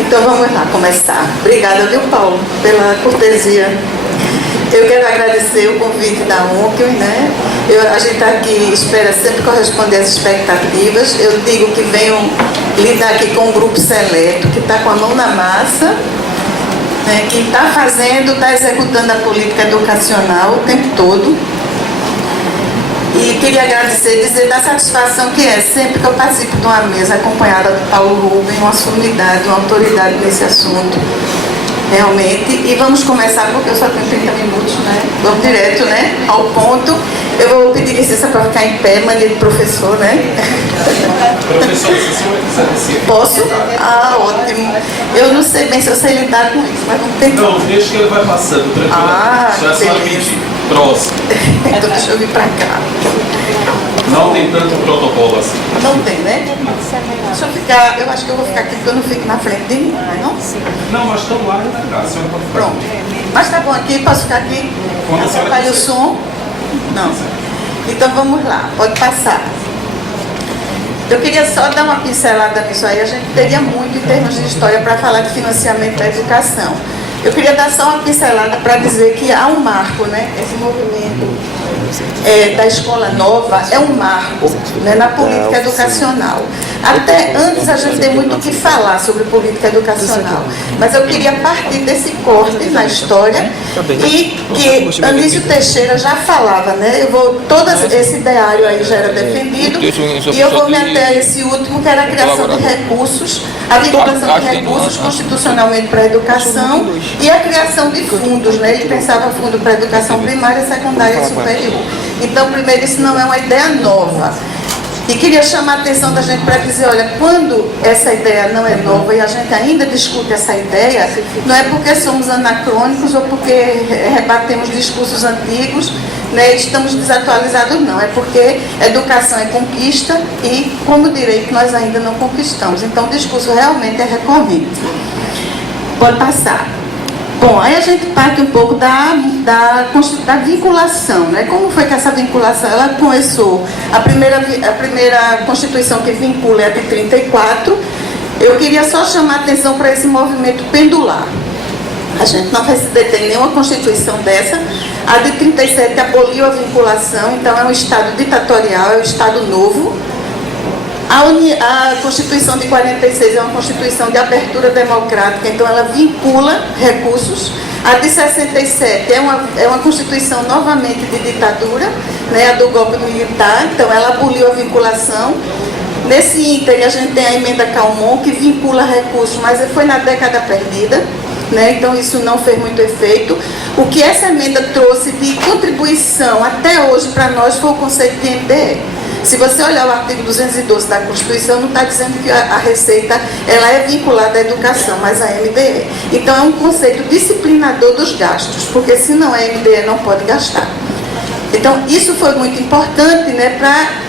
Então vamos lá, começar. Obrigada, viu, Paulo, pela cortesia. Eu quero agradecer o convite da UNCL, né? A gente está aqui, espera sempre corresponder às expectativas. Eu digo que venham lidar aqui com um grupo seleto, que está com a mão na massa, né? Que está fazendo, está executando a política educacional o tempo todo. E queria agradecer, dizer da satisfação que é sempre que eu participo de uma mesa acompanhada do Paulo Rubem, uma sumidade, uma autoridade nesse assunto, realmente. E vamos começar, porque eu só tenho 30 minutos, né? Vamos direto, né? Ao ponto. Eu vou pedir licença para ficar em pé, mania de professor, né? Professor, se o senhor quiser descer. Posso? Ah, ótimo. Eu não sei bem se eu sei lidar com isso, mas vamos tentar. Não, deixa que ele vai passando, tranquilo. Ah, só é só pedir. Próximo. Então deixa eu vir para cá. Não tem tanto protocolo assim. Não tem, né? Deixa eu ficar, eu acho que eu vou ficar aqui porque eu não fico na frente de ninguém, não? Não, mas estão lá e cá, a senhora pode ficar. Pronto. Mas tá bom aqui, posso ficar aqui? Quando a senhora Atrapalha o quiser. som? Não. Então vamos lá, pode passar. Eu queria só dar uma pincelada nisso aí. A gente teria muito em termos de história para falar de financiamento da educação. Eu queria dar só uma pincelada para dizer que há um marco, né? Esse movimento da escola nova é um marco, né, na política educacional. Até antes a gente tem muito o que falar sobre política educacional, mas eu queria partir desse corte na história e que Anísio Teixeira já falava, né? Esse ideário aí já era defendido e eu vou me ater a esse último, que era a criação de recursos, a vinculação de recursos constitucionalmente para a educação e a criação de fundos, né? Ele pensava fundo para a educação primária, secundária e superior. Então, primeiro, isso não é uma ideia nova. E queria chamar a atenção da gente para dizer, olha, quando essa ideia não é nova e a gente ainda discute essa ideia, não é porque somos anacrônicos ou porque rebatemos discursos antigos, né, e estamos desatualizados, não. É porque educação é conquista e, como direito, nós ainda não conquistamos. Então, o discurso realmente é recorrente. Pode passar. Bom, aí a gente parte um pouco da vinculação, né? Como foi que essa vinculação ela começou? A primeira Constituição que vincula é a de 34. Eu queria só chamar a atenção para esse movimento pendular. A gente não vai se deter em nenhuma Constituição dessa. A de 37 aboliu a vinculação, então é um Estado ditatorial, é um Estado novo. A Constituição de 46 é uma Constituição de abertura democrática, então ela vincula recursos. A de 67 é uma Constituição novamente de ditadura, né, a do golpe militar, então ela aboliu a vinculação. Nesse ínterim a gente tem a emenda Calmon, que vincula recursos, mas foi na década perdida, né, então isso não fez muito efeito. O que essa emenda trouxe de contribuição até hoje para nós foi o conceito de MDE. Se você olhar o artigo 212 da Constituição, não está dizendo que a receita ela é vinculada à educação, mas à MDE. Então é um conceito disciplinador dos gastos, porque se não é MDE não pode gastar. Então isso foi muito importante, né,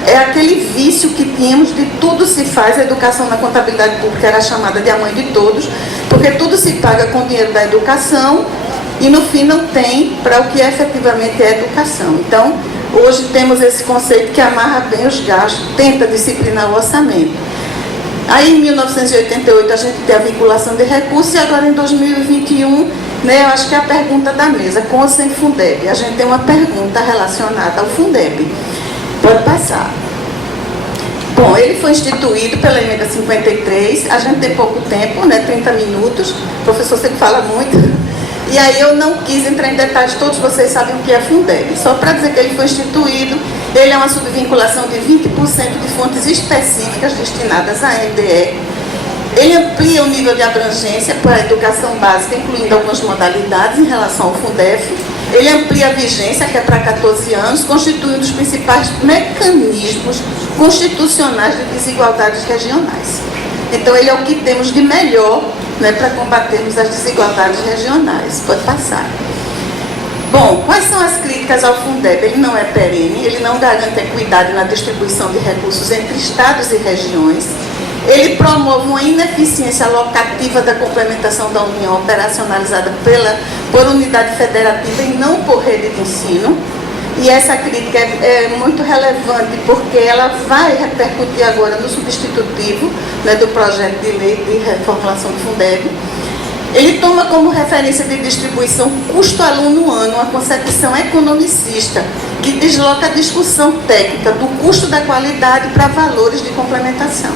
é aquele vício que tínhamos de tudo se faz, a educação na contabilidade pública era chamada de a mãe de todos, porque tudo se paga com dinheiro da educação e no fim não tem para o que efetivamente é educação. Então, hoje temos esse conceito que amarra bem os gastos, tenta disciplinar o orçamento. Aí, em 1988, a gente tem a vinculação de recursos e agora, em 2021, né, eu acho que é a pergunta da mesa, com ou sem Fundeb. A gente tem uma pergunta relacionada ao Fundeb. Pode passar. Bom, ele foi instituído pela emenda 53, a gente tem pouco tempo, né, 30 minutos, o professor sempre fala muito. E aí eu não quis entrar em detalhes, todos vocês sabem o que é Fundeb. Só para dizer que ele foi instituído, ele é uma subvinculação de 20% de fontes específicas destinadas à MDE. Ele amplia o nível de abrangência para a educação básica, incluindo algumas modalidades em relação ao Fundef. Ele amplia a vigência, que é para 14 anos, constitui um dos principais mecanismos constitucionais de desigualdades regionais. Então, ele é o que temos de melhor, né, para combatermos as desigualdades regionais. Pode passar. Bom, quais são as críticas ao Fundeb? Ele não é perene, ele não garante equidade na distribuição de recursos entre estados e regiões, ele promove uma ineficiência locativa da complementação da União operacionalizada por unidade federativa e não por rede de ensino. E essa crítica é muito relevante, porque ela vai repercutir agora no substitutivo, né, do projeto de lei de reformulação do Fundeb. Ele toma como referência de distribuição custo-aluno ano uma concepção economicista que desloca a discussão técnica do custo da qualidade para valores de complementação.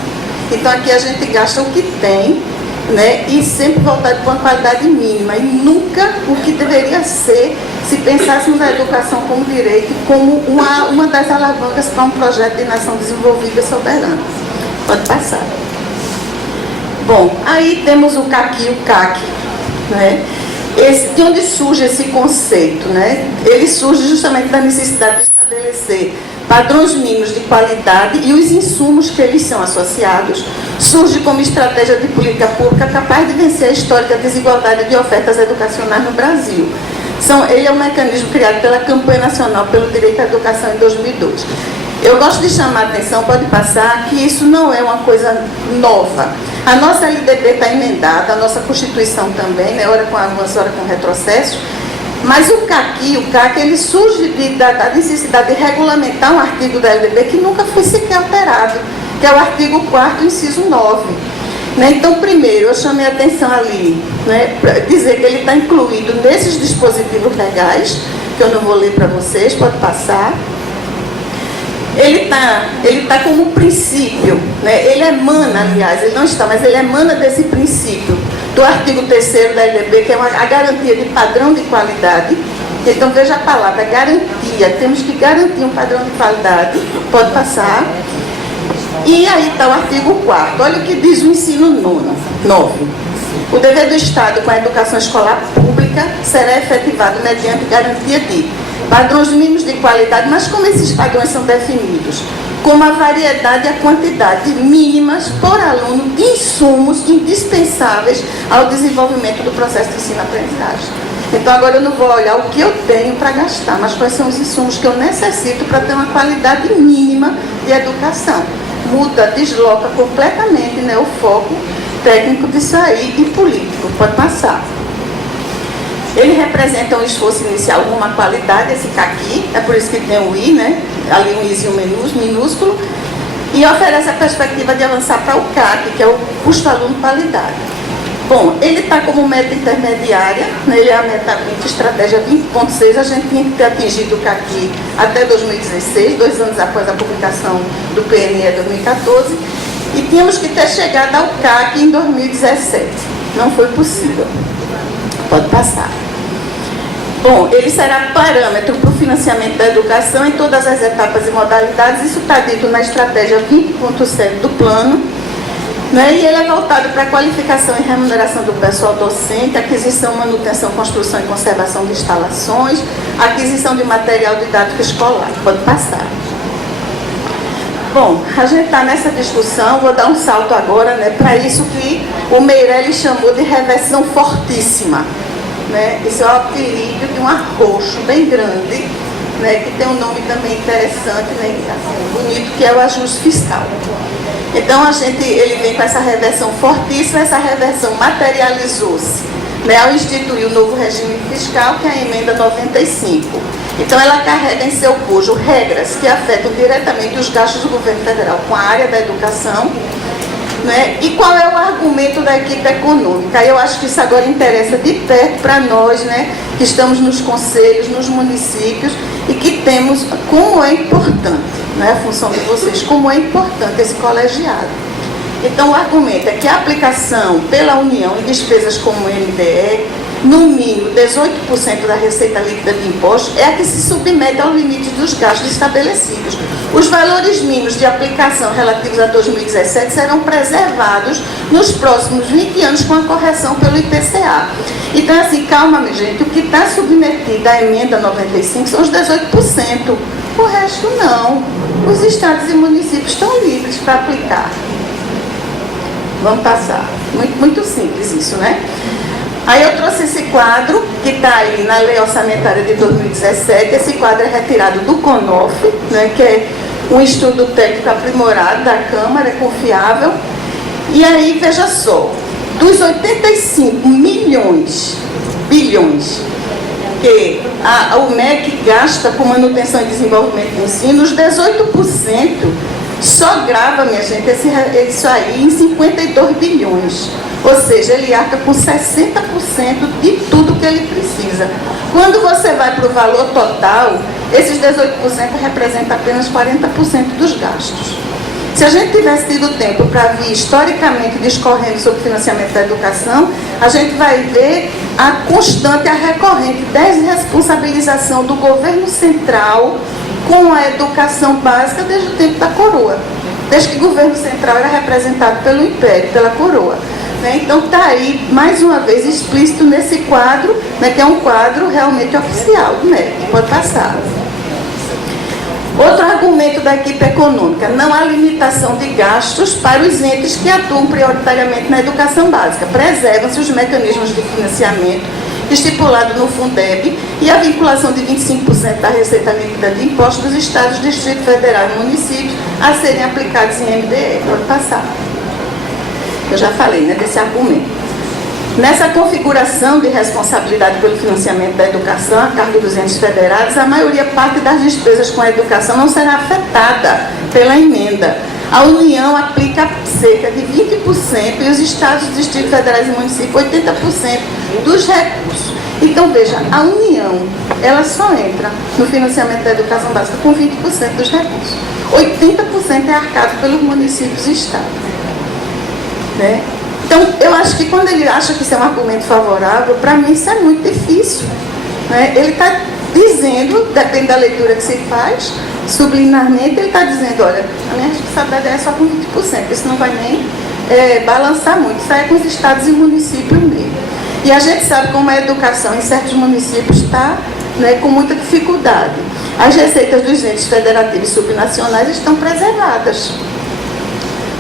Então aqui a gente gasta o que tem, né, e sempre voltado para uma qualidade mínima, e nunca o que deveria ser, se pensássemos a educação como direito, como uma das alavancas para um projeto de nação desenvolvida e soberana. Pode passar. Bom, aí temos o CAC e o CAC, né? De onde surge esse conceito, né? Ele surge justamente da necessidade de estabelecer padrões mínimos de qualidade e os insumos que eles são associados. Surge como estratégia de política pública capaz de vencer a histórica desigualdade de ofertas educacionais no Brasil. Ele é um mecanismo criado pela Campanha Nacional pelo Direito à Educação em 2002. Eu gosto de chamar a atenção, pode passar, que isso não é uma coisa nova. A nossa LDB está emendada, a nossa Constituição também, né, ora com avanço, ora com retrocesso, mas o CAC, ele surge da necessidade de regulamentar um artigo da LDB que nunca foi sequer alterado, que é o artigo 4º, inciso 9. Né? Então, primeiro, eu chamei a atenção ali, né, para dizer que ele está incluído nesses dispositivos legais, que eu não vou ler para vocês, pode passar. Ele tá como princípio, né? Ele emana, aliás, ele não está, mas ele emana desse princípio do artigo 3º da LDB, que é a garantia de padrão de qualidade. Então, veja a palavra, garantia, temos que garantir um padrão de qualidade, pode passar. E aí está o artigo 4º, olha o que diz o ensino 9. O dever do Estado com a educação escolar pública será efetivado mediante garantia de padrões mínimos de qualidade, mas como esses padrões são definidos? Como a variedade e a quantidade mínimas por aluno de insumos indispensáveis ao desenvolvimento do processo de ensino-aprendizagem. Então agora eu não vou olhar o que eu tenho para gastar, mas quais são os insumos que eu necessito para ter uma qualidade mínima de educação. Muda, desloca completamente, né, o foco técnico disso aí e político. Pode passar. Ele representa um esforço inicial com uma qualidade, esse CAQ, é por isso que tem o I, né? Ali um Izinho minúsculo, e oferece a perspectiva de avançar para o CAC, que é o custo-aluno qualidade. Bom, ele está como meta intermediária, né? Ele é a meta 20, estratégia 20.6, a gente tinha que ter atingido o CAQ até 2016, 2 anos após a publicação do PNE 2014, e tínhamos que ter chegado ao CAC em 2017. Não foi possível. Pode passar. Bom, ele será parâmetro para o financiamento da educação em todas as etapas e modalidades. Isso está dito na estratégia 20.7 do plano, né? E ele é voltado para a qualificação e remuneração do pessoal docente, aquisição, manutenção, construção e conservação de instalações, aquisição de material didático escolar. Pode passar. Bom, a gente está nessa discussão, vou dar um salto agora, né, para isso que o Meirelles chamou de reversão fortíssima. Né? Isso é o apelido de um arcoxo bem grande, né, que tem um nome também interessante, né, assim, bonito, que é o ajuste fiscal. Então ele vem com essa reversão fortíssima, essa reversão materializou-se, né, ao instituir o novo regime fiscal, que é a emenda 95. Então ela carrega em seu bojo regras que afetam diretamente os gastos do governo federal com a área da educação. Né? E qual é o argumento da equipe econômica? Eu acho que isso agora interessa de perto para nós, né, que estamos nos conselhos, nos municípios e que temos como é importante, né, a função de vocês, como é importante esse colegiado. Então o argumento é que a aplicação pela União em despesas como o NDE, no mínimo 18% da receita líquida de impostos, é a que se submete ao limite dos gastos estabelecidos. Os valores mínimos de aplicação relativos a 2017 serão preservados nos próximos 20 anos com a correção pelo IPCA. Então, assim, calma, minha gente, o que está submetido à emenda 95 são os 18%. O resto não. Os estados e municípios estão livres para aplicar. Vamos passar. Muito simples isso, né? Aí eu trouxe esse quadro, que está aí na Lei Orçamentária de 2017. Esse quadro é retirado do CONOF, né, que é um estudo técnico aprimorado da Câmara, é confiável. E aí, veja só, dos 85 bilhões que o MEC gasta com manutenção e desenvolvimento do ensino os 18%. Só grava, minha gente, isso aí em 52 bilhões. Ou seja, ele arca com 60% de tudo que ele precisa. Quando você vai para o valor total, esses 18% representam apenas 40% dos gastos. Se a gente tivesse tido tempo para vir historicamente discorrendo sobre o financiamento da educação, a gente vai ver a constante, a recorrente desresponsabilização do governo central com a educação básica desde o tempo da coroa. Desde que o governo central era representado pelo Império, pela coroa. Então está aí, mais uma vez, explícito nesse quadro, que é um quadro realmente oficial do MEC, que pode passar. Outro argumento da equipe econômica: não há limitação de gastos para os entes que atuam prioritariamente na educação básica. Preservam-se os mecanismos de financiamento estipulado no Fundeb e a vinculação de 25% da receita líquida de impostos dos estados, Distrito Federal e municípios a serem aplicados em MDE. Pode passar. Eu já falei, desse argumento. Nessa configuração de responsabilidade pelo financiamento da educação a cargo dos entes federados, a parte das despesas com a educação não será afetada pela emenda. A União aplica cerca de 20% e os estados, distritos federais e municípios 80% dos recursos. Então, veja, a União, ela só entra no financiamento da educação básica com 20% dos recursos. 80% é arcado pelos municípios e estados. Então, eu acho que quando ele acha que isso é um argumento favorável, para mim isso é muito difícil. Ele está dizendo, depende da leitura que se faz, subliminarmente, ele está dizendo, olha, a minha responsabilidade é só com 20%, isso não vai nem balançar muito, isso aí é com os estados e municípios mesmo. E a gente sabe como a educação em certos municípios está com muita dificuldade. As receitas dos entes federativos e subnacionais estão preservadas.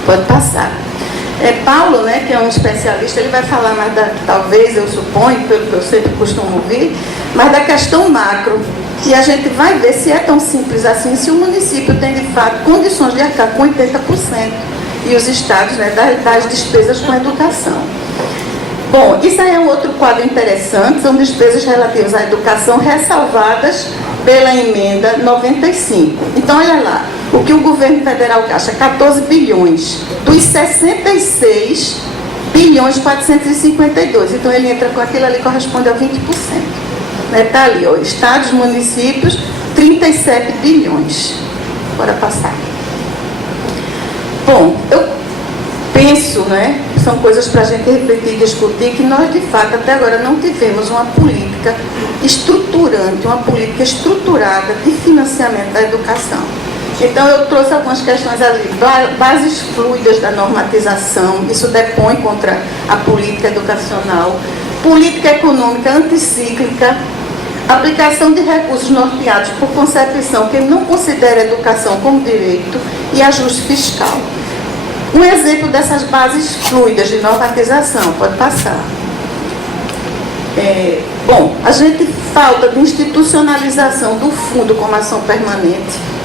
Pode passar. Paulo, que é um especialista, ele vai falar mais talvez, eu suponho, pelo que eu sempre costumo ouvir, mas da questão macro. E a gente vai ver se é tão simples assim, se o município tem, de fato, condições de arcar com 80% e os estados das despesas com a educação. Bom, isso aí é um outro quadro interessante, são despesas relativas à educação ressalvadas pela emenda 95. Então, olha lá, o que o governo federal gasta, 14 bilhões, dos 66 bilhões 452. Então, ele entra com aquilo ali, corresponde a 20%. Está ali, ó, estados, municípios, 37 bilhões. Bora passar. Bom, eu penso, são coisas para a gente refletir e discutir, que nós, de fato, até agora não tivemos uma política estruturante, uma política estruturada de financiamento da educação. Então, eu trouxe algumas questões ali, bases fluidas da normatização, isso depõe contra a política educacional, política econômica anticíclica, aplicação de recursos norteados por concepção que não considera a educação como direito e ajuste fiscal. Um exemplo dessas bases fluidas de normatização, pode passar. Bom, a gente falta de institucionalização do fundo como ação permanente.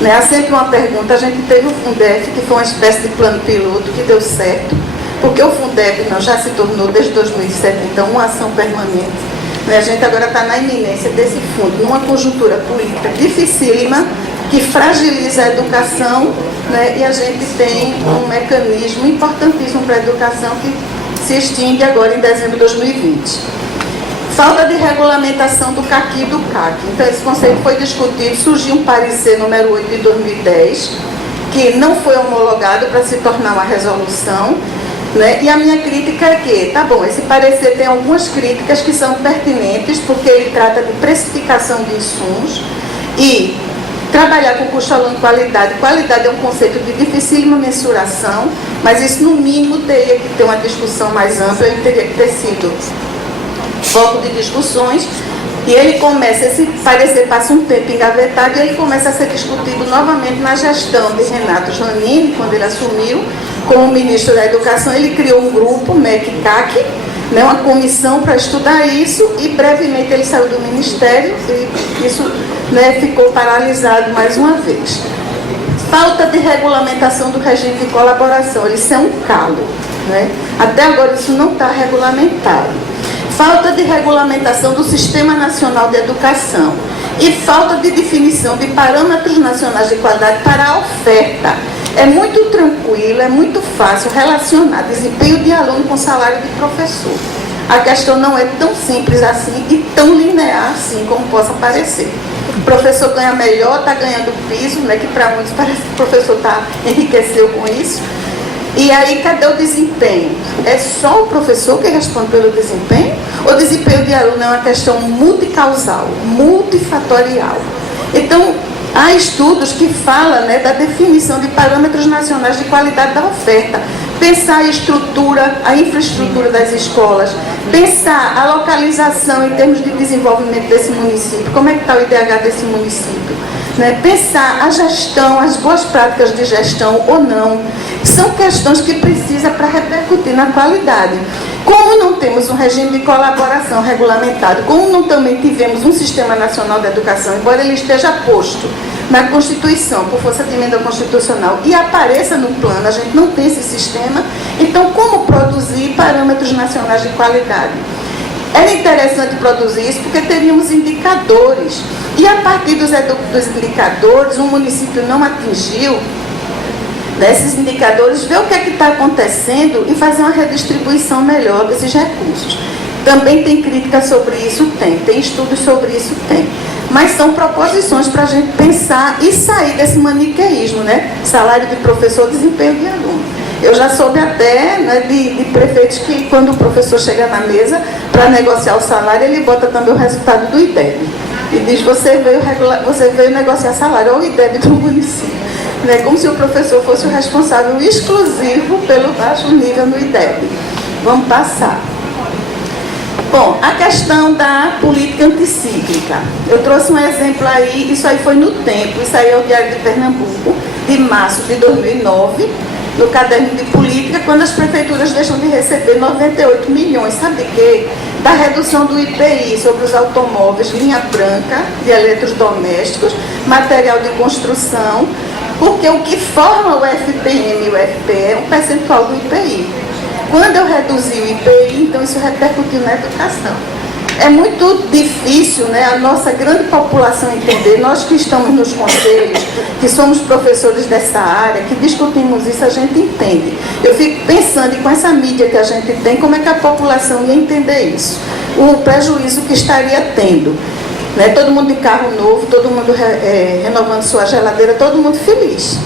Há sempre uma pergunta, a gente teve o Fundeb, que foi uma espécie de plano piloto que deu certo, porque o Fundeb já se tornou desde 2007, então, uma ação permanente. A gente agora está na iminência desse fundo, numa conjuntura política dificílima, que fragiliza a educação, e a gente tem um mecanismo importantíssimo para a educação que se extingue agora em dezembro de 2020. Falta de regulamentação do CAQ e do CAC. Então, esse conceito foi discutido, surgiu um parecer número 8 de 2010, que não foi homologado para se tornar uma resolução, e a minha crítica é que, tá bom, esse parecer tem algumas críticas que são pertinentes, porque ele trata de precificação de insumos e trabalhar com custo aluno qualidade. Qualidade é um conceito de dificílima mensuração, mas isso, no mínimo, teria que ter uma discussão mais ampla, ele teria que ter sido foco de discussões, e ele começa, esse parecer passa um tempo engavetado, e ele começa a ser discutido novamente na gestão de Renato Janine, quando ele assumiu como ministro da Educação. Ele criou um grupo, MEC-CAC, uma comissão para estudar isso, e brevemente ele saiu do ministério, e isso ficou paralisado mais uma vez. Falta de regulamentação do regime de colaboração, isso é um calo. Até agora isso não está regulamentado. falta de regulamentação do Sistema Nacional de Educação e falta de definição de parâmetros nacionais de qualidade para a oferta. É muito tranquilo, é muito fácil relacionar desempenho de aluno com salário de professor. A questão não é tão simples assim e tão linear assim como possa parecer. O professor ganha melhor, está ganhando piso, né, que para muitos parece que o professor enriqueceu com isso. E aí, cadê o desempenho? É só o professor que responde pelo desempenho? Ou o desempenho de aluno é uma questão multicausal, multifatorial? Então, há estudos que falam, né, da definição de parâmetros nacionais de qualidade da oferta. Pensar a infraestrutura das escolas, pensar a localização em termos de desenvolvimento desse município, como é que está o IDH desse município, né? Pensar a gestão, as boas práticas de gestão ou não, são questões que precisam para repercutir na qualidade. Como não temos um regime de colaboração regulamentado, como não também tivemos um Sistema Nacional de Educação, embora ele esteja posto na Constituição, por força de emenda constitucional, e apareça no plano, a gente não tem esse sistema, então como produzir parâmetros nacionais de qualidade? Era interessante produzir isso porque teríamos indicadores, e a partir dos indicadores, um município não atingiu desses indicadores, ver o que é que está acontecendo e fazer uma redistribuição melhor desses recursos. Também tem crítica sobre isso? Tem estudos sobre isso? Tem. Mas são proposições para a gente pensar e sair desse maniqueísmo, né? Salário de professor, desempenho de aluno. Eu já soube até, né, de prefeitos que, quando o professor chega na mesa para negociar o salário, ele bota também o resultado do IDEB. E diz, você veio negociar salário, ou o IDEB do município. Né? Como se o professor fosse o responsável exclusivo pelo baixo nível no IDEB. Vamos passar. Bom, a questão da política anticíclica. Eu trouxe um exemplo aí, isso aí foi no Tempo, isso aí é o Diário de Pernambuco, de março de 2009, no caderno de política, quando as prefeituras deixam de receber 98 milhões, sabe de quê? Da redução do IPI sobre os automóveis, linha branca, de eletrodomésticos, material de construção, porque o que forma o FPM e o FPE é um percentual do IPI. Quando eu reduzi o IPI, então isso repercutiu na educação. É muito difícil, né, a nossa grande população entender, nós que estamos nos conselhos, que somos professores dessa área, que discutimos isso, a gente entende. Eu fico pensando, e com essa mídia que a gente tem, como é que a população ia entender isso? O prejuízo que estaria tendo. Né? Todo mundo de carro novo, todo mundo renovando sua geladeira, todo mundo feliz.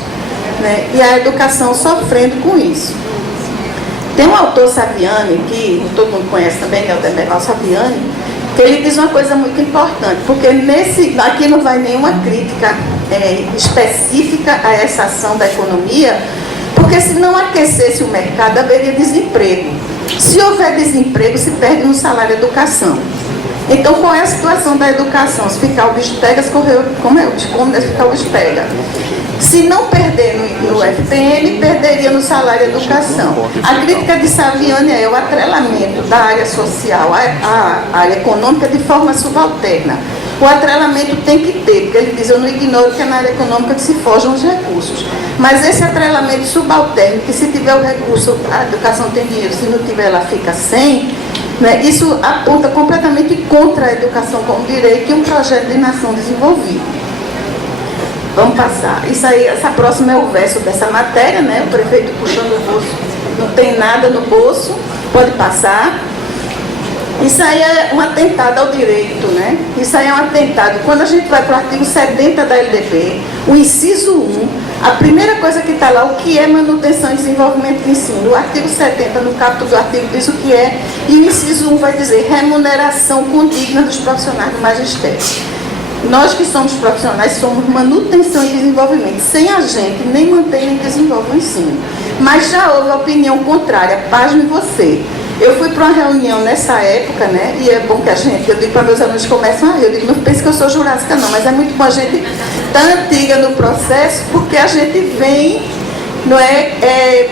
Né? E a educação sofrendo com isso. Tem um autor, Saviani, que todo mundo conhece também, que é o Demerval Saviani, que ele diz uma coisa muito importante, porque aqui não vai nenhuma crítica específica a essa ação da economia, porque se não aquecesse o mercado, haveria desemprego. Se houver desemprego, se perde no salário de educação. Então, qual é a situação da educação? Se ficar o bicho pega, como deve ficar o bicho pega. Se não perder no FPM, perderia no salário de educação. A crítica de Saviani é o atrelamento da área social à área econômica de forma subalterna. O atrelamento tem que ter, porque ele diz, eu não ignoro que é na área econômica que se forjam os recursos. Mas esse atrelamento subalterno, que se tiver o recurso, a educação tem dinheiro, se não tiver, ela fica sem, né? Isso aponta completamente contra a educação como direito e um projeto de nação desenvolvido. Vamos passar. Isso aí, essa próxima é o verso dessa matéria, né? O prefeito puxando o bolso, não tem nada no bolso, pode passar. Isso aí é um atentado ao direito, né? Isso aí é um atentado. Quando a gente vai para o artigo 70 da LDB, o inciso 1, a primeira coisa que está lá, o que é manutenção e desenvolvimento do ensino. O artigo 70, no capítulo do artigo, diz o que é, e o inciso 1 vai dizer remuneração condigna dos profissionais do magistério. Nós que somos profissionais somos manutenção e desenvolvimento. Sem a gente, nem mantém nem desenvolve o ensino. Mas já houve opinião contrária, pasme você. Eu fui para uma reunião nessa época, né? E é bom que eu digo para meus alunos que começam a rir, eu digo, não pense que eu sou jurássica não, mas é muito bom a gente estar antiga no processo, porque a gente vem, não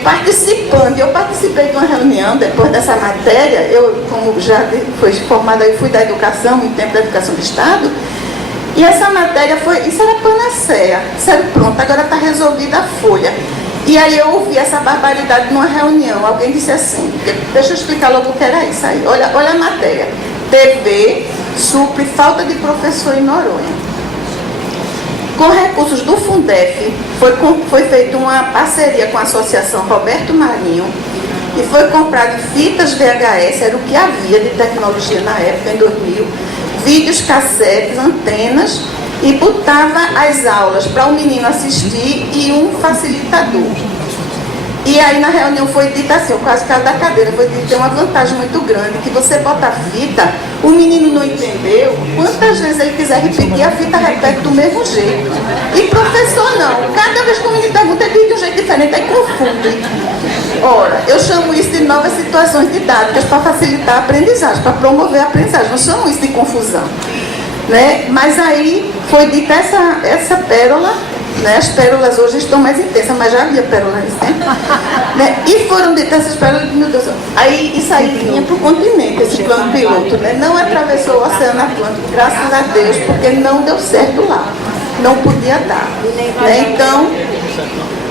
participando. Eu participei de uma reunião depois dessa matéria, eu, como já fui formada, eu fui da educação, muito tempo da educação do Estado, e essa matéria isso era panaceia, isso era pronto, agora está resolvida a folha. E aí eu ouvi essa barbaridade numa reunião. Alguém disse assim, deixa eu explicar logo o que era isso aí. Olha a matéria. TV supre falta de professor em Noronha. Com recursos do Fundef, foi feita uma parceria com a Associação Roberto Marinho e foi comprado fitas VHS, era o que havia de tecnologia na época, em 2000, vídeos, cassetes, antenas, e botava as aulas para o menino assistir e um facilitador. E aí na reunião foi dito assim, eu quase caí da cadeira, foi dito, tem uma vantagem muito grande, que você bota a fita, o menino não entendeu, quantas vezes ele quiser repetir, a fita repete do mesmo jeito. E professor não, cada vez que o menino pergunta, ele diz de um jeito diferente, aí confunde. Ora, eu chamo isso de novas situações didáticas para facilitar a aprendizagem, para promover a aprendizagem, não chamo isso de confusão. Né? Mas aí foi dita essa pérola, né? As pérolas hoje estão mais intensas, mas já havia pérola nesse tempo. Né? E foram ditas essas pérolas, meu Deus, aí isso aí vinha para o continente, esse plano piloto, né? Não atravessou o Oceano Atlântico, graças a Deus, porque não deu certo lá, não podia dar. Né? Então,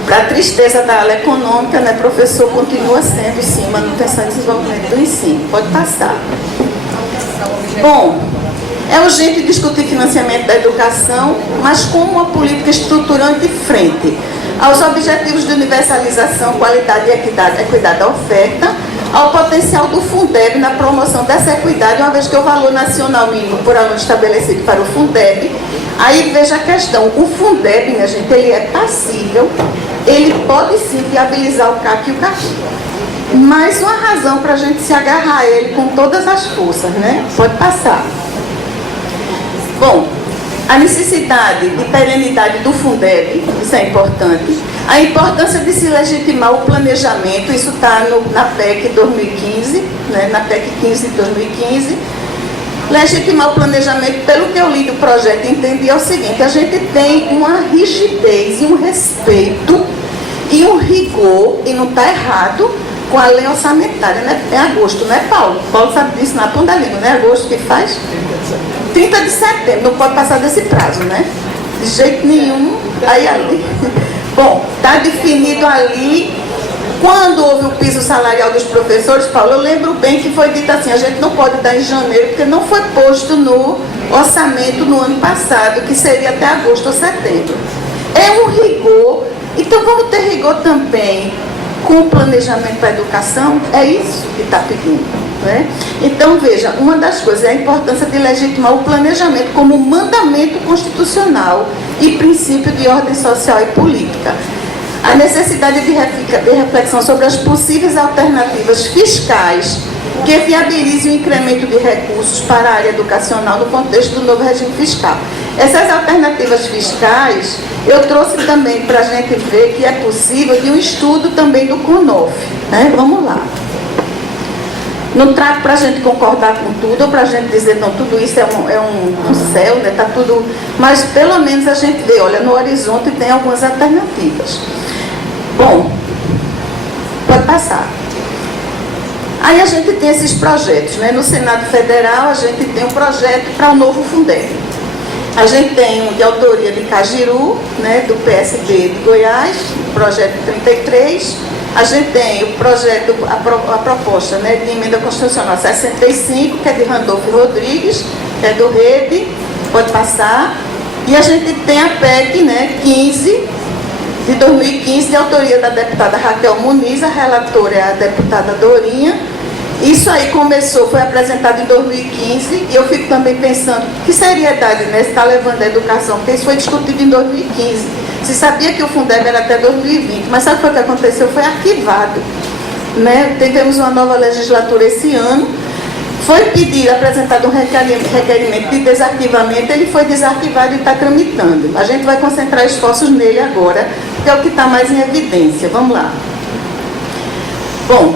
para a tristeza da ala econômica, né, professor continua sendo, sim, manutenção e desenvolvimento do ensino. Pode passar. Bom, é urgente discutir financiamento da educação, mas com uma política estruturante frente aos objetivos de universalização, qualidade e equidade da oferta, ao potencial do Fundeb na promoção dessa equidade, uma vez que o valor nacional mínimo por aluno estabelecido para o Fundeb, aí veja a questão, o Fundeb, minha gente, ele é passível, ele pode sim viabilizar o CAC e o CAQ. Mais uma razão para a gente se agarrar a ele com todas as forças, né? Pode passar. Bom, a necessidade de perenidade do Fundeb, isso é importante. A importância de se legitimar o planejamento, isso está na PEC 2015, né, na PEC 15 de 2015. Legitimar o planejamento, pelo que eu li do projeto, entendi, é o seguinte, a gente tem uma rigidez e um respeito e um rigor, e não está errado, com a lei orçamentária, né? É agosto, né, Paulo? Paulo sabe disso na ponta da língua, né? Agosto que faz? 30 de setembro, não pode passar desse prazo, né? De jeito nenhum, aí ali. Bom, está definido ali, quando houve o piso salarial dos professores, Paulo, eu lembro bem que foi dito assim, a gente não pode dar em janeiro, porque não foi posto no orçamento no ano passado, que seria até agosto ou setembro. É um rigor, então vamos ter rigor também com o planejamento para a educação, é isso que está pedindo. Né? Então, veja, uma das coisas é a importância de legitimar o planejamento como mandamento constitucional e princípio de ordem social e política. A necessidade de reflexão sobre as possíveis alternativas fiscais que viabilizem o incremento de recursos para a área educacional no contexto do novo regime fiscal. Essas alternativas fiscais, eu trouxe também para a gente ver que é possível de um estudo também do CONOF. Né? Vamos lá. Não trago para a gente concordar com tudo, ou para a gente dizer, não, tudo isso é um céu, né? Tá tudo... Mas pelo menos a gente vê, olha, no horizonte tem algumas alternativas. Bom, pode passar. Aí a gente tem esses projetos, né? No Senado Federal a gente tem um projeto para o novo Fundeb. A gente tem um de autoria de Cajiru, né, do PSB de Goiás, projeto 33. A gente tem o projeto, a proposta, né, de emenda constitucional 65, que é de Randolfo Rodrigues, que é do Rede, pode passar. E a gente tem a PEC, né, 15, de 2015, de autoria da deputada Raquel Muniz, a relatora é a deputada Dorinha. Isso aí começou, foi apresentado em 2015, e eu fico também pensando, que seriedade, né, se está levando a educação, porque isso foi discutido em 2015. Se sabia que o Fundeb era até 2020, mas sabe o que aconteceu? Foi arquivado. Né? Tivemos uma nova legislatura esse ano, foi pedido, apresentado um requerimento de desarquivamento, ele foi desarquivado e está tramitando. A gente vai concentrar esforços nele agora, que é o que está mais em evidência. Vamos lá. Bom,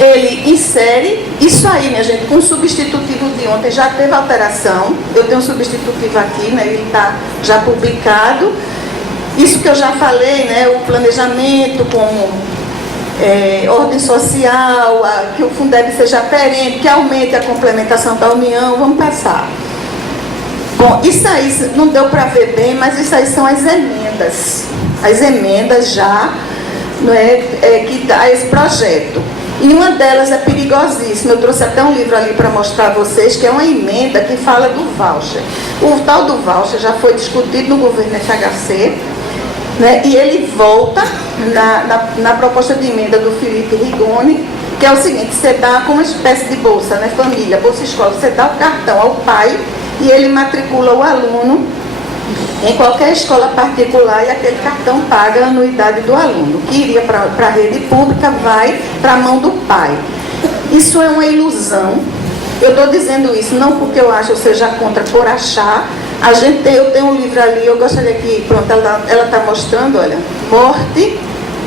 ele insere, isso aí, minha gente, com o substitutivo de ontem já teve alteração, eu tenho um substitutivo aqui, né, ele está já publicado. Isso que eu já falei, né, o planejamento como ordem social, que o Fundeb seja perene, que aumente a complementação da União, vamos passar. Bom, isso aí não deu para ver bem, mas isso aí são as emendas. As emendas já, não é, que dá esse projeto. E uma delas é perigosíssima. Eu trouxe até um livro ali para mostrar a vocês, que é uma emenda que fala do voucher. O tal do voucher já foi discutido no governo FHC, né, e ele volta na proposta de emenda do Felipe Rigoni, que é o seguinte: você dá como uma espécie de bolsa, né, família, bolsa escola, você dá o cartão ao pai e ele matricula o aluno em qualquer escola particular e aquele cartão paga a anuidade do aluno. O que iria para a rede pública vai para a mão do pai. Isso é uma ilusão. Eu estou dizendo isso não porque eu acho, eu seja contra, por achar. Eu tenho um livro ali, eu gostaria que, pronto, ela está mostrando, olha, morte,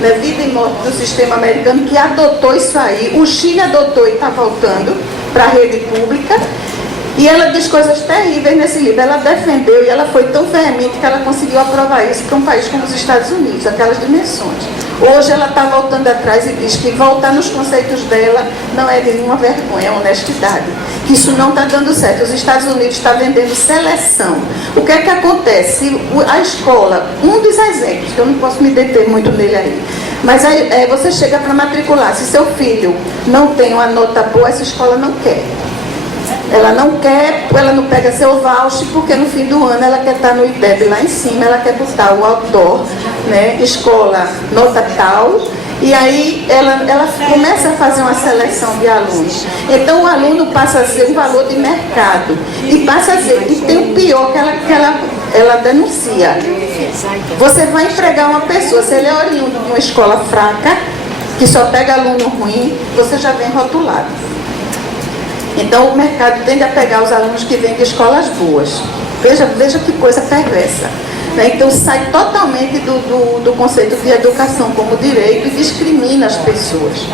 né, vida e morte do sistema americano, que adotou isso aí. O Chile adotou e está voltando para a rede pública. E ela diz coisas terríveis nesse livro. Ela defendeu e ela foi tão veemente que ela conseguiu aprovar isso para um país como os Estados Unidos, aquelas dimensões. Hoje ela está voltando atrás e diz que voltar nos conceitos dela não é nenhuma vergonha, é honestidade. Que isso não está dando certo. Os Estados Unidos estão vendendo seleção. O que é que acontece? A escola, um dos exemplos, que eu não posso me deter muito nele aí, mas aí, você chega para matricular. Se seu filho não tem uma nota boa, essa escola não quer. Ela não quer, ela não pega seu voucher, porque no fim do ano ela quer estar no IDEB lá em cima, ela quer botar o outdoor, né, escola nota tal, e aí ela começa a fazer uma seleção de alunos. Então o aluno passa a ser um valor de mercado, e passa a ser, e tem o pior que ela denuncia. Você vai empregar uma pessoa, se ele é oriundo de uma escola fraca, que só pega aluno ruim, você já vem rotulado. Então o mercado tende a pegar os alunos que vêm de escolas boas. Veja que coisa perversa. Né? Então sai totalmente do conceito de educação como direito e discrimina as pessoas.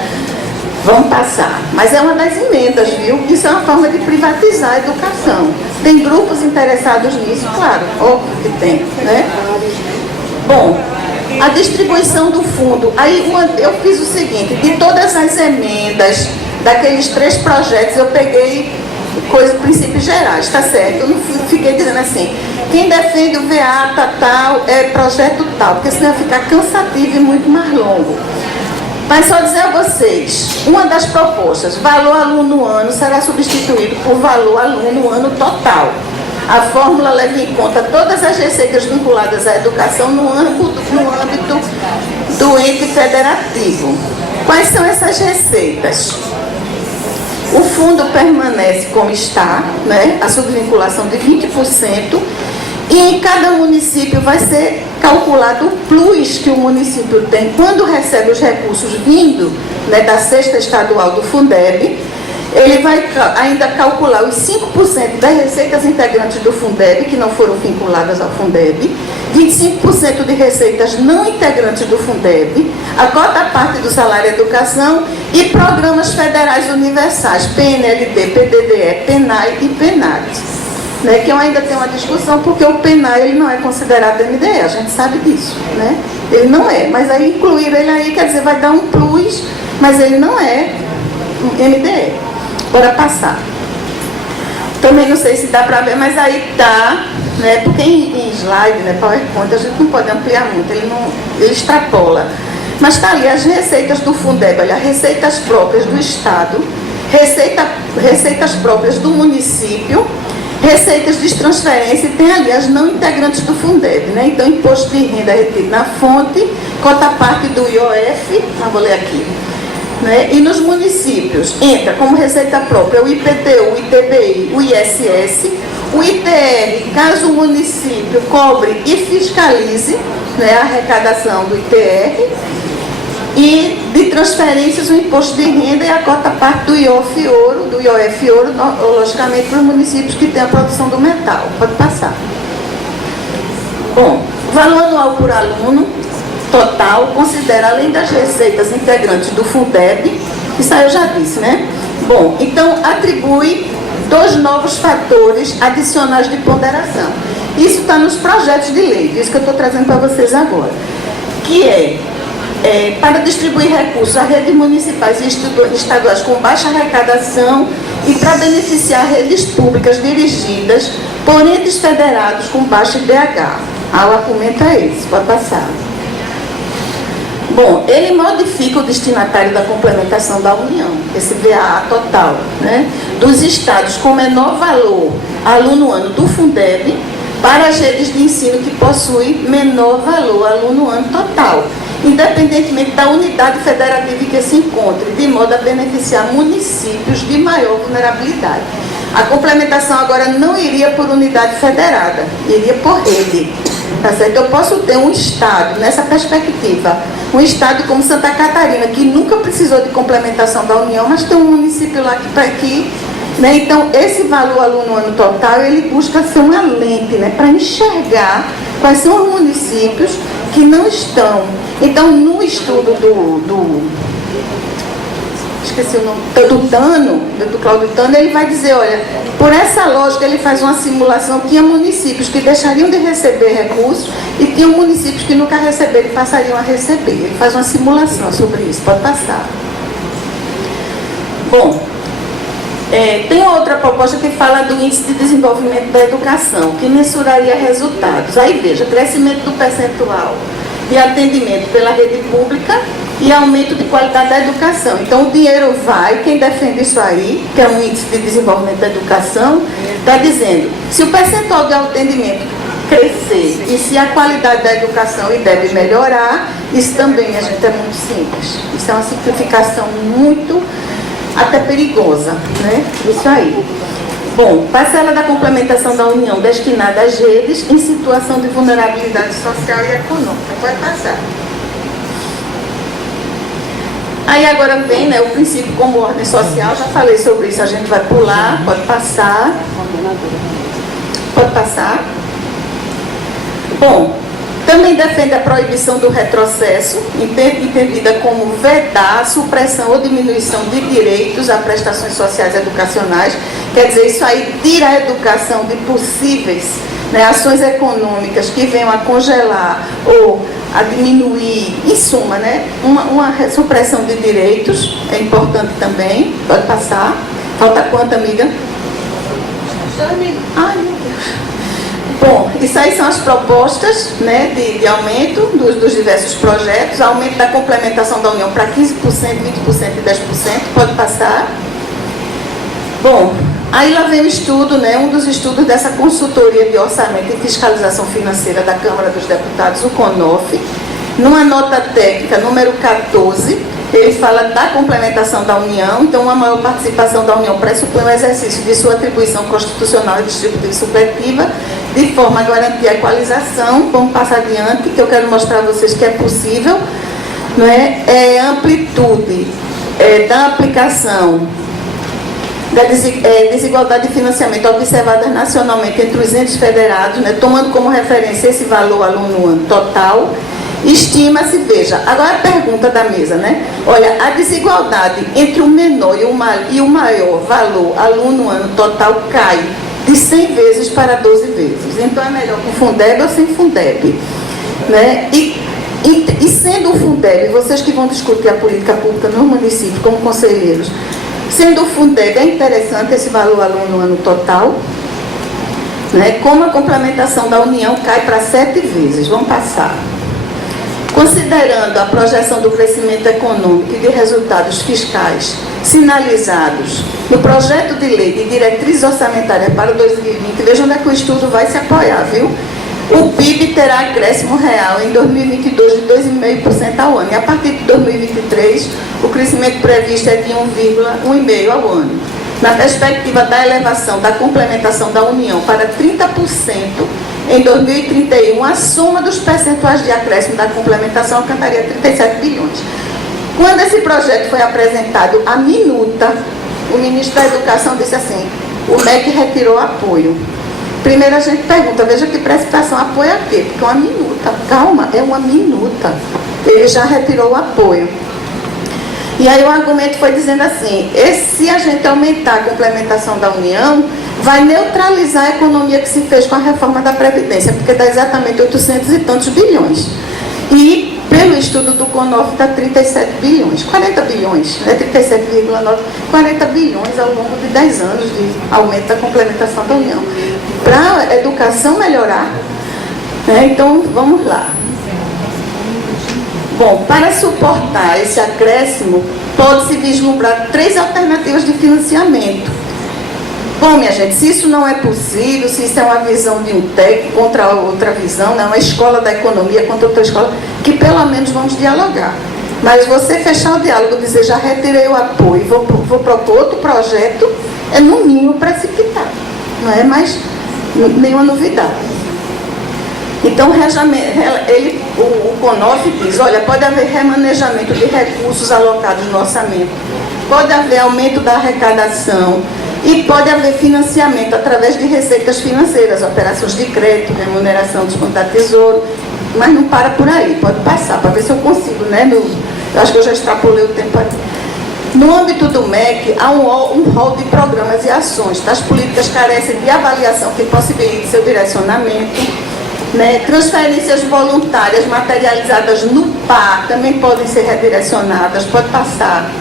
Vamos passar. Mas é uma das emendas, viu? Isso é uma forma de privatizar a educação. Tem grupos interessados nisso, claro, óbvio que tem. Né? Bom, a distribuição do fundo. Aí eu fiz o seguinte: de todas as emendas daqueles 3 projetos, eu peguei princípios gerais, tá certo? Eu não fiquei dizendo assim, quem defende o VA tal, é projeto tal, porque senão ia ficar cansativo e muito mais longo. Mas só dizer a vocês, uma das propostas, valor aluno ano, será substituído por valor aluno ano total. A fórmula leva em conta todas as receitas vinculadas à educação no âmbito do ente federativo. Quais são essas receitas? O fundo permanece como está, né? A subvinculação de 20%, e em cada município vai ser calculado o plus que o município tem quando recebe os recursos vindo, né, da cesta estadual do Fundeb. Ele vai ainda calcular os 5% das receitas integrantes do Fundeb, que não foram vinculadas ao Fundeb, 25% de receitas não integrantes do Fundeb, a cota parte do salário educação e programas federais universais, PNLD, PDDE, PENAI e PENAT. Né, que eu ainda tenho uma discussão, porque o PENAI ele não é considerado MDE, a gente sabe disso. Né? Ele não é, mas aí incluir ele aí, quer dizer, vai dar um plus, mas ele não é MDE. Bora passar. Também não sei se dá para ver, mas aí tá, né? Porque em slide, né, PowerPoint, a gente não pode ampliar muito, ele extrapola. Mas está ali as receitas do Fundeb, olha, receitas próprias do Estado, receitas próprias do município, receitas de transferência, e tem ali as não integrantes do Fundeb, né? Então, imposto de renda retido na fonte, cota parte do IOF, vou ler aqui. Né? E nos municípios entra como receita própria o IPTU, o ITBI, o ISS, o ITR, caso o município cobre e fiscalize, né, a arrecadação do ITR, e de transferências o imposto de renda e a cota parte do IOF ouro, logicamente para os municípios que têm a produção do metal. Pode passar. Bom, valor anual por aluno total, considera além das receitas integrantes do Fundeb, isso aí eu já disse, né? Bom, então atribui 2 novos fatores adicionais de ponderação. Isso está nos projetos de lei, isso que eu estou trazendo para vocês agora, que para distribuir recursos a redes municipais e estaduais com baixa arrecadação e para beneficiar redes públicas dirigidas por entes federados com baixo IDH. O argumento é esse, pode passar. Bom, ele modifica o destinatário da complementação da União, esse VAA total, né, dos estados com menor valor aluno-ano do Fundeb para as redes de ensino que possuem menor valor aluno-ano total, independentemente da unidade federativa em que se encontre, de modo a beneficiar municípios de maior vulnerabilidade. A complementação agora não iria por unidade federada, iria por rede. Tá certo? Eu posso ter um estado, nessa perspectiva, um estado como Santa Catarina, que nunca precisou de complementação da União, mas tem um município lá que né? Então, esse valor aluno-ano total, ele busca ser uma lente, né, para enxergar quais são os municípios que não estão. Então, no estudo esqueci o nome, do Tano, do Cláudio Tano, ele vai dizer, olha, por essa lógica ele faz uma simulação, tinha municípios que deixariam de receber recursos e tinha municípios que nunca receberam e passariam a receber. Ele faz uma simulação sobre isso, pode passar. Bom, tem outra proposta que fala do índice de desenvolvimento da educação, que mensuraria resultados. Aí veja, crescimento do percentual de atendimento pela rede pública e aumento de qualidade da educação. Então, o dinheiro vai, quem defende isso aí, que é um índice de desenvolvimento da educação, está dizendo, se o percentual de atendimento crescer e se a qualidade da educação e deve melhorar, isso também, a gente, é muito simples. Isso é uma simplificação muito, até perigosa, né? Isso aí. Bom, parcela da complementação da União destinada às redes em situação de vulnerabilidade social e econômica. Pode passar. Aí agora vem, né, o princípio como ordem social, já falei sobre isso, a gente vai pular, pode passar. Pode passar. Bom, também defende a proibição do retrocesso, entendida como vedar a supressão ou diminuição de direitos a prestações sociais educacionais. Quer dizer, isso aí tira a educação de possíveis, né, ações econômicas que venham a congelar ou a diminuir, em suma, né, uma supressão de direitos, é importante também. Pode passar. Falta quanto, amiga? Ai, meu Deus. Bom, isso aí são as propostas, né, de aumento dos diversos projetos, aumento da complementação da União para 15%, 20% e 10%, pode passar. Bom, aí lá vem o estudo, né, um dos estudos dessa consultoria de orçamento e fiscalização financeira da Câmara dos Deputados, o CONOF, numa nota técnica número 14, ele fala da complementação da União. Então, uma maior participação da União pressupõe o exercício de sua atribuição constitucional e distributiva e supletiva, de forma a garantir a equalização. Vamos passar adiante, que eu quero mostrar a vocês que é possível, não é? Amplitude da aplicação da desigualdade de financiamento observada nacionalmente entre os entes federados, né, tomando como referência esse valor aluno-ano total. Estima-se, veja, agora a pergunta da mesa, né? Olha, a desigualdade entre o menor e o maior valor aluno-ano total cai de 100 vezes para 12 vezes. Então, é melhor com Fundeb ou sem Fundeb, né? E sendo o Fundeb, vocês que vão discutir a política pública no município como conselheiros, sendo o Fundeb, é interessante esse valor aluno-ano total, né? Como a complementação da União cai para 7 vezes. Vamos passar. Considerando a projeção do crescimento econômico e de resultados fiscais sinalizados no projeto de lei de diretrizes orçamentárias para 2020, veja onde é que o estudo vai se apoiar, viu? O PIB terá acréscimo real em 2022 de 2,5% ao ano. E a partir de 2023, o crescimento previsto é de 1,5% ao ano. Na perspectiva da elevação da complementação da União para 30%, em 2031, a soma dos percentuais de acréscimo da complementação alcançaria 37 bilhões. Quando esse projeto foi apresentado à minuta, o ministro da Educação disse assim, o MEC retirou apoio. Primeiro a gente pergunta, veja que precipitação, apoio a quê? Porque é uma minuta, calma, é uma minuta. Ele já retirou o apoio. E aí o argumento foi dizendo assim, se a gente aumentar a complementação da União, vai neutralizar a economia que se fez com a reforma da Previdência, porque dá exatamente 800 e tantos bilhões. E Pelo estudo do CONOF, está 37 bilhões, 40 bilhões, né? 37,9, 40 bilhões ao longo de 10 anos de aumento da complementação da União. Para a educação melhorar, né? Então, vamos lá. Bom, para suportar esse acréscimo, pode-se vislumbrar 3 alternativas de financiamento. Bom, minha gente, se isso não é possível, se isso é uma visão de um técnico contra outra visão, né, uma escola da economia contra outra escola, que pelo menos vamos dialogar. Mas você fechar o diálogo e dizer, já retirei o apoio, vou propor outro projeto, é no mínimo precipitado. Não é mais nenhuma novidade. Então, o CONOF diz, olha, pode haver remanejamento de recursos alocados no orçamento, pode haver aumento da arrecadação e pode haver financiamento através de receitas financeiras, operações de crédito, remuneração dos pontos da Tesouro, mas não para por aí, pode passar, para ver se eu consigo, né? Eu acho que eu já extrapolei o tempo aqui. No âmbito do MEC, há um rol de programas e ações. As políticas carecem de avaliação que possibilite seu direcionamento. Né? Transferências voluntárias materializadas no PAR também podem ser redirecionadas, pode passar.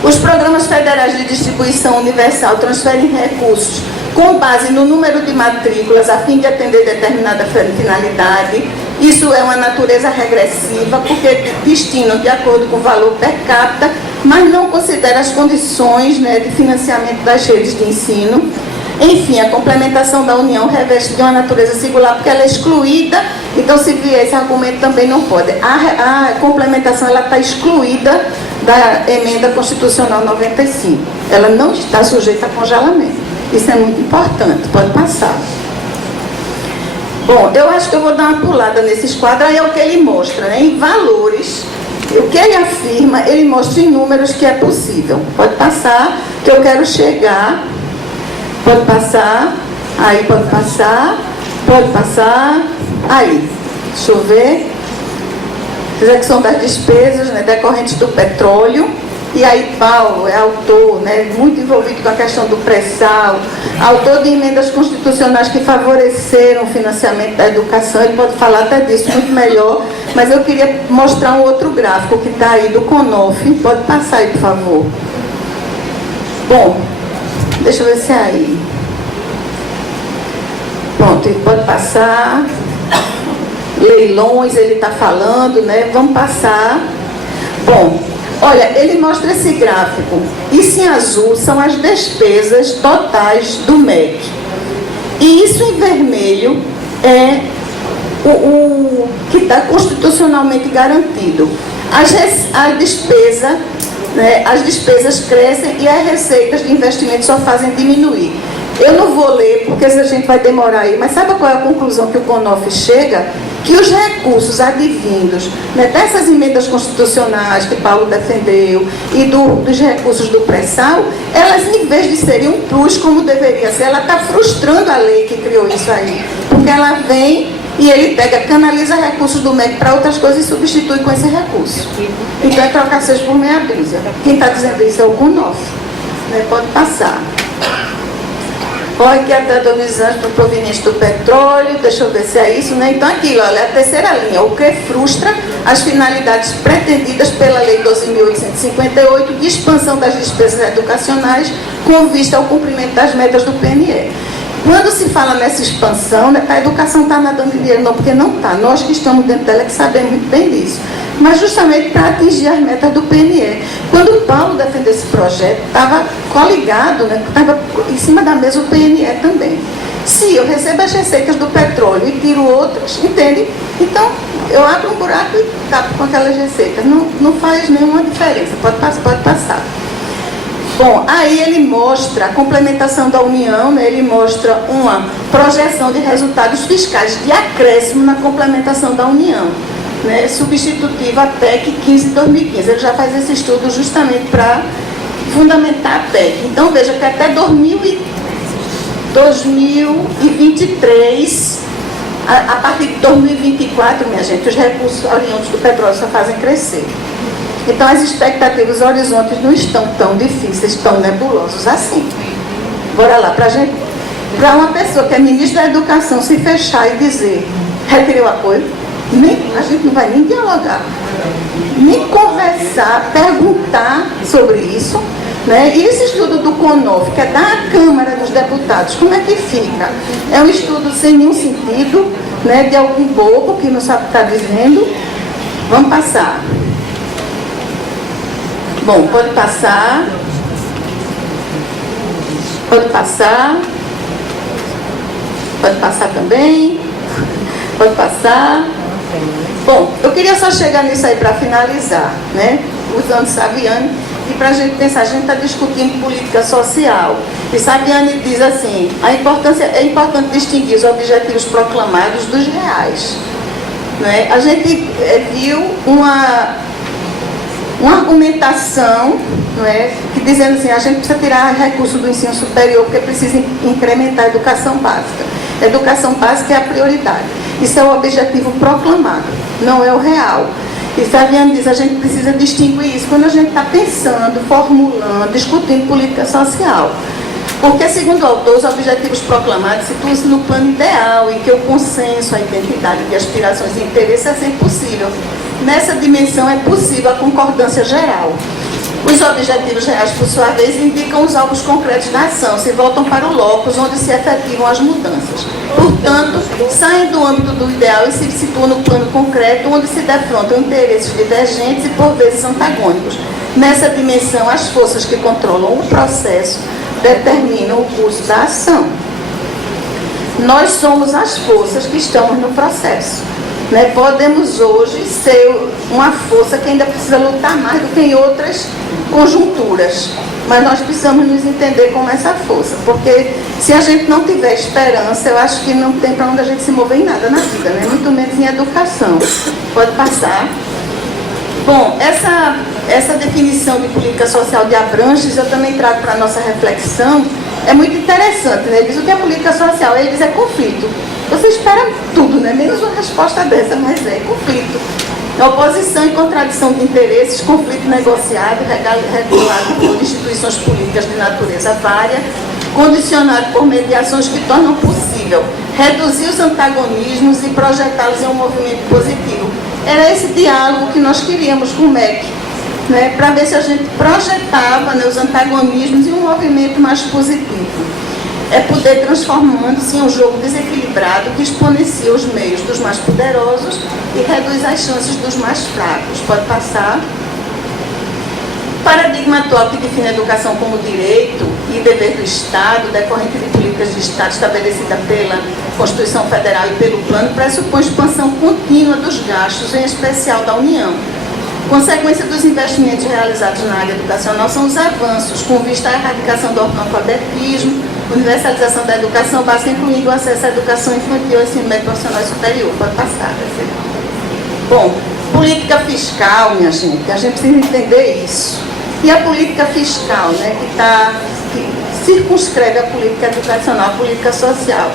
Os programas federais de distribuição universal transferem recursos com base no número de matrículas a fim de atender determinada finalidade. Isso é uma natureza regressiva, porque destinam de acordo com o valor per capita, mas não considera as condições, né, de financiamento das redes de ensino. Enfim, a complementação da União reveste de uma natureza singular, porque ela é excluída, então se vier esse argumento também não pode. A complementação está excluída da emenda constitucional 95. Ela não está sujeita a congelamento. Isso é muito importante, pode passar. Bom, eu acho que eu vou dar uma pulada nesses quadros, aí é o que ele mostra, né? Em valores, o que ele afirma, ele mostra em números que é possível. Pode passar, que eu quero chegar. Pode passar, aí pode passar, aí. Deixa eu ver. Execução das despesas, né, decorrentes do petróleo. E aí Paulo é autor, né, muito envolvido com a questão do pré-sal, autor de emendas constitucionais que favoreceram o financiamento da educação. Ele pode falar até disso muito melhor, mas eu queria mostrar um outro gráfico que está aí do CONOF. Pode passar aí, por favor. Bom, deixa eu ver se é aí. Pronto, ele pode passar. Leilões, ele está falando, né? Vamos passar. Bom, olha, ele mostra esse gráfico. Isso em azul são as despesas totais do MEC. E isso em vermelho é o que está constitucionalmente garantido. A despesa, né, as despesas crescem e as receitas de investimento só fazem diminuir. Eu não vou ler, porque a gente vai demorar aí, mas sabe qual é a conclusão que o CONOF chega? Que os recursos advindos, né, dessas emendas constitucionais que Paulo defendeu e dos recursos do pré-sal, elas, em vez de serem um plus, como deveria ser, ela está frustrando a lei que criou isso aí. Porque ela vem e ele canaliza recursos do MEC para outras coisas e substitui com esse recurso. Então é trocar 6 por meia dúzia. Quem está dizendo isso é o CONOF. Né? Pode passar. Corre que até 2 anos para proveniente do petróleo, deixa eu ver se é isso, né? Então aquilo, olha, é a terceira linha, o que frustra as finalidades pretendidas pela Lei 12.858 de expansão das despesas educacionais com vista ao cumprimento das metas do PNE. Quando se fala nessa expansão, né, a educação está nadando em dinheiro, não, porque não está. Nós que estamos dentro dela que sabemos muito bem disso. Mas justamente para atingir as metas do PNE. Quando o Paulo defendeu esse projeto, estava coligado, né, estava em cima da mesa o PNE também. Se eu recebo as receitas do petróleo e tiro outras, entende? Então, eu abro um buraco e tapo com aquelas receitas. Não faz nenhuma diferença, pode passar. Bom, aí ele mostra a complementação da União, né? Ele mostra uma projeção de resultados fiscais de acréscimo na complementação da União, né? Substitutiva à PEC 15/2015. Ele já faz esse estudo justamente para fundamentar a PEC. Então, veja que até 2023, a partir de 2024, minha gente, os recursos oriundos do petróleo só fazem crescer. Então, as expectativas, os horizontes não estão tão difíceis, tão nebulosos assim. Bora lá, para uma pessoa que é ministra da Educação se fechar e dizer, retirei o apoio, A gente não vai nem dialogar, nem conversar, perguntar sobre isso. Né? E esse estudo do CONOF, que é da Câmara dos Deputados, como é que fica? É um estudo sem nenhum sentido, né? De algum bobo que não sabe o que está dizendo. Vamos passar. Bom, pode passar. Pode passar. Pode passar também. Pode passar. Bom, eu queria só chegar nisso aí para finalizar, né? Usando Saviani, e para a gente pensar, a gente está discutindo política social. E Saviani diz assim, é importante distinguir os objetivos proclamados dos reais. Né? A gente viu uma argumentação, não é, que dizendo assim, a gente precisa tirar recursos do ensino superior porque precisa incrementar a educação básica. A educação básica é a prioridade. Isso é o objetivo proclamado, não é o real. E Saviani diz, a gente precisa distinguir isso quando a gente está pensando, formulando, discutindo política social. Porque, segundo o autor, os objetivos proclamados situam-se no plano ideal, em que o consenso, a identidade de aspirações e interesses é sempre possível. Nessa dimensão é possível a concordância geral. Os objetivos reais, por sua vez, indicam os alvos concretos da ação, se voltam para o locus onde se efetivam as mudanças. Portanto, saem do âmbito do ideal e se situam no plano concreto, onde se defrontam interesses divergentes e, por vezes, antagônicos. Nessa dimensão, as forças que controlam o processo determinam o curso da ação. Nós somos as forças que estamos no processo. Né? Podemos hoje ser uma força que ainda precisa lutar mais do que em outras conjunturas, mas nós precisamos nos entender como essa força, porque se a gente não tiver esperança, eu acho que não tem para onde a gente se mover em nada na vida, né? Muito menos em educação. Pode passar. Bom, essa definição de política social de Abranches eu também trago para a nossa reflexão. É muito interessante, né? Ele diz o que é política social, ele diz é conflito. Você espera tudo, né? Menos uma resposta dessa, mas é conflito. Oposição e contradição de interesses, conflito negociado, regulado por instituições políticas de natureza vária, condicionado por mediações que tornam possível reduzir os antagonismos e projetá-los em um movimento positivo. Era esse diálogo que nós queríamos com o MEC, né, para ver se a gente projetava, né, os antagonismos em um movimento mais positivo. É poder transformando-se em um jogo desequilibrado que exponencia os meios dos mais poderosos e reduz as chances dos mais fracos. Pode passar. O paradigma atual que define a educação como direito e dever do Estado, decorrente de políticas de Estado estabelecida pela Constituição Federal e pelo Plano, pressupõe expansão contínua dos gastos, em especial da União. Consequência dos investimentos realizados na área educacional são os avanços, com vista à erradicação do analfabetismo, universalização da educação básica, incluindo o acesso à educação infantil, ensino médio profissional e superior. Pode passar. Bom, política fiscal, minha gente, a gente precisa entender isso. E a política fiscal, né, que circunscreve a política educacional, a política social,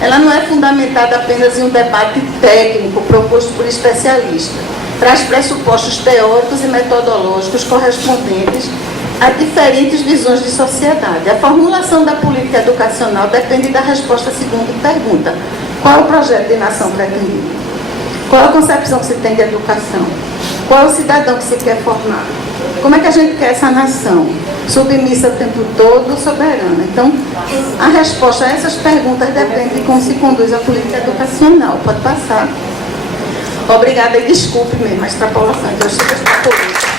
ela não é fundamentada apenas em um debate técnico proposto por especialistas. Traz pressupostos teóricos e metodológicos correspondentes a diferentes visões de sociedade. A formulação da política educacional depende da resposta à segunda pergunta. Qual é o projeto de nação pretendido? Qual é a concepção que se tem de educação? Qual é o cidadão que se quer formar? Como é que a gente quer essa nação? Submissa o tempo todo, soberana. Então, a resposta a essas perguntas depende de como se conduz a política educacional. Pode passar. Obrigada e desculpe mesmo a extrapolação. Eu estou extrapolando.